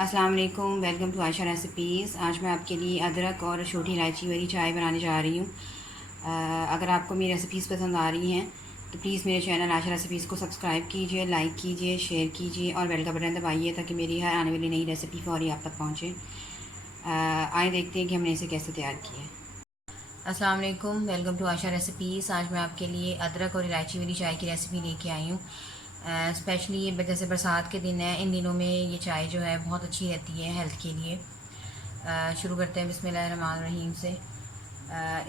अस्सलाम वालेकुम, welcome to Ayesha recipes. आज मैं आपके लिए अदरक और छोटी इलायची वाली चाय बनाने जा रही हूँ। अगर आपको मेरी रेसिपीज़ पसंद आ रही हैं तो प्लीज़ मेरे चैनल आयशा रेसिपीज़ को सब्सक्राइब कीजिए, लाइक कीजिए, शेयर कीजिए और बेल का बटन दबाइए ताकि मेरी हर आने वाली नई रेसिपी फौरी आप तक पहुँचे। आए देखते हैं कि हमने इसे कैसे तैयार किया है। अस्सलाम वालेकुम, वेलकम टू आयशा रेसिपीज़। आज मैं आपके लिए अदरक और इलायची वाली चाय की रेसिपी लेके आई हूँ। स्पेशली ये जैसे बरसात के दिन है, इन दिनों में ये चाय जो है बहुत अच्छी रहती है हेल्थ के लिए। शुरू करते हैं बिस्मिल्लाहिर्रहमानिर्रहीम से।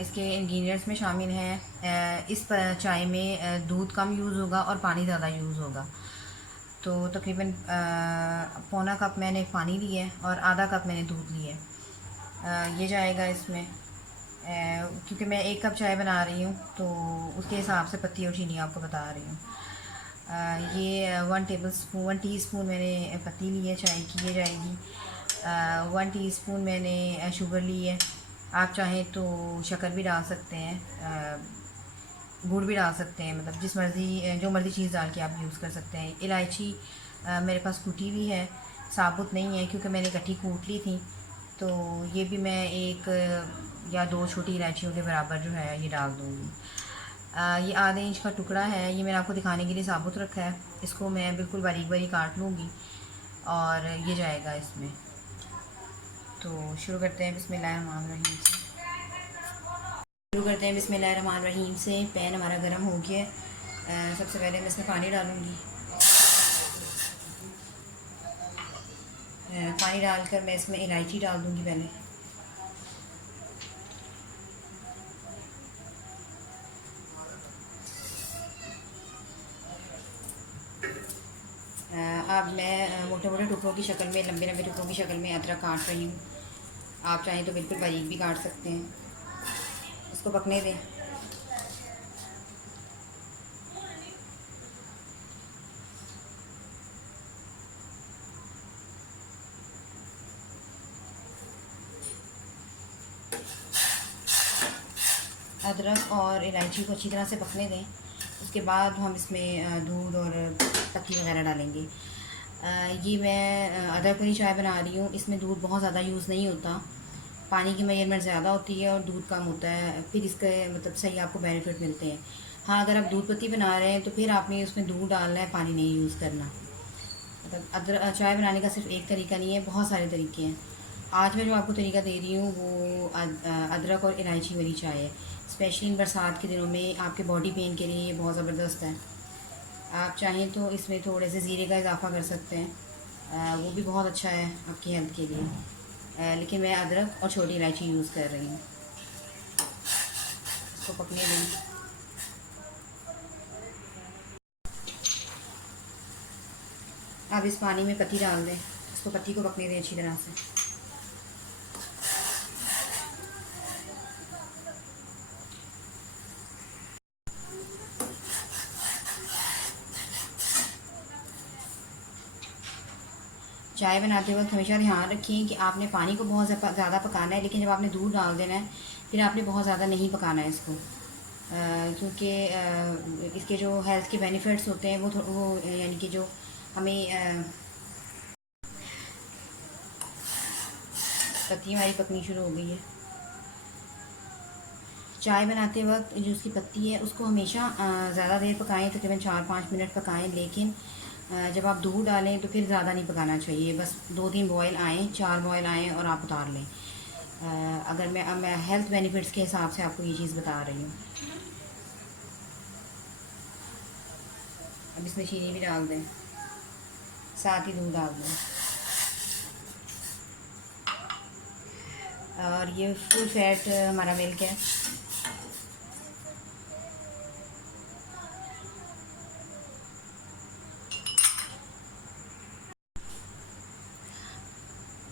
इसके इंग्रेडिएंट्स में शामिल हैं, इस चाय में दूध कम यूज़ होगा और पानी ज़्यादा यूज़ होगा। तो तकरीबन पौना कप मैंने पानी लिया है और आधा कप मैंने दूध लिया है। ये जाएगा इसमें, क्योंकि मैं एक कप चाय बना रही हूँ तो उसके हिसाब से पत्ती और चीनी आपको बता रही हूँ। ये 1 टी स्पून मैंने पत्ती ली है चाय की, ये जाएगी। 1 टीस्पून मैंने शुगर ली है। आप चाहें तो शक्कर भी डाल सकते हैं, गुड़ भी डाल सकते हैं, मतलब जिस मर्ज़ी जो मर्ज़ी चीज़ डाल के आप यूज़ कर सकते हैं। इलायची मेरे पास कूटी हुई है, साबुत नहीं है क्योंकि मैंने इकट्ठी कूट ली थी। तो ये भी मैं एक या दो छोटी इलायचियों के बराबर जो है ये डाल दूँगी। ये आधे इंच का टुकड़ा है, ये मैंने आपको दिखाने के लिए साबुत रखा है। इसको मैं बिल्कुल बारीक बारीक काट लूँगी और ये जाएगा इसमें। तो शुरू करते हैं बिस्मिल्लाहिर्रहमानिर्रहीम से। पैन हमारा गर्म हो गया है। सबसे पहले मैं इसमें पानी डालूँगी। पानी डालकर मैं इसमें इलायची डाल दूँगी पहले। अब मैं मोटे मोटे टुकड़ों की शक्ल में, लंबे लंबे टुकड़ों की शक्ल में अदरक काट रही हूँ। आप चाहें तो बिल्कुल बारीक भी काट सकते हैं। इसको पकने दें। अदरक और इलायची को अच्छी तरह से पकने दें। उसके बाद हम इसमें दूध और पत्ती वगैरह डालेंगे। ये मैं अदरक वाली चाय बना रही हूँ, इसमें दूध बहुत ज़्यादा यूज़ नहीं होता। पानी की मेजरमेंट ज़्यादा होती है और दूध कम होता है, फिर इसके मतलब सही आपको बेनिफिट मिलते हैं। हाँ, अगर आप दूध पत्ती बना रहे हैं तो फिर आपने उसमें दूध डालना है, पानी नहीं यूज़ करना। मतलब अदरक चाय बनाने का सिर्फ एक तरीका नहीं है, बहुत सारे तरीके हैं। आज मैं जो आपको तरीका दे रही हूँ वो अदरक और इलायची वाली चाय है। स्पेशली इन बरसात के दिनों में आपके बॉडी पेन के लिए ये बहुत ज़बरदस्त है। आप चाहें तो इसमें थोड़े से ज़ीरे का इजाफ़ा कर सकते हैं, वो भी बहुत अच्छा है आपकी हेल्थ के लिए। लेकिन मैं अदरक और छोटी इलायची यूज़ कर रही हूँ। इसको पकने दें। अब इस पानी में पत्ती डाल दें, इसको पत्ती को पकने दें अच्छी तरह से। चाय बनाते वक्त हमेशा ध्यान रखें कि आपने पानी को बहुत ज़्यादा पकाना है, लेकिन जब आपने दूध डाल देना है फिर आपने बहुत ज़्यादा नहीं पकाना है इसको, क्योंकि इसके जो हेल्थ के बेनिफिट्स होते हैं वो यानी कि जो हमें पत्ती हमारी पकनी शुरू हो गई है। चाय बनाते वक्त जो उसकी पत्ती है उसको हमेशा ज़्यादा देर पकाएं, तकरीबन 4-5 मिनट पकाएं। लेकिन जब आप दूध डालें तो फिर ज़्यादा नहीं पकाना चाहिए, बस 2-3 बॉयल आएँ, 4 बॉयल आएँ और आप उतार लें। अगर मैं हेल्थ बेनिफिट्स के हिसाब से आपको ये चीज़ बता रही हूँ। अब इसमें चीनी भी डाल दें, साथ ही दूध डाल दें। और ये फुल फैट हमारा मिल्क है।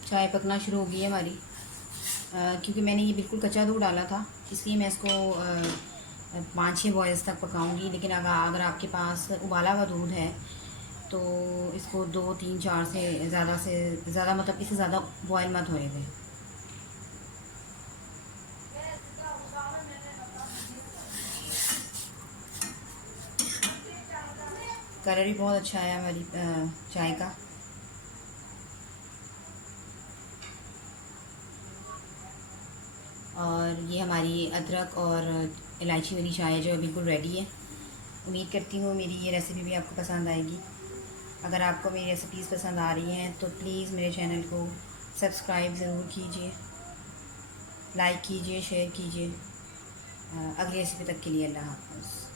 चाय पकना शुरू हो गई है हमारी। क्योंकि मैंने ये बिल्कुल कच्चा दूध डाला था इसलिए मैं इसको 5-6 बॉयल्स तक पकाऊंगी। लेकिन अगर आपके पास उबाला हुआ दूध है तो इसको 2-3-4 से ज़्यादा मतलब इससे ज़्यादा बॉयल मत होने दें। कलर भी बहुत अच्छा आया हमारी चाय का। और ये हमारी अदरक और इलायची वाली चाय है जो बिल्कुल रेडी है। उम्मीद करती हूँ मेरी ये रेसिपी भी आपको पसंद आएगी। अगर आपको मेरी रेसिपीज़ पसंद आ रही हैं तो प्लीज़ मेरे चैनल को सब्सक्राइब ज़रूर कीजिए, लाइक कीजिए, शेयर कीजिए। अगली रेसिपी तक के लिए अल्लाह हाफ़िज़।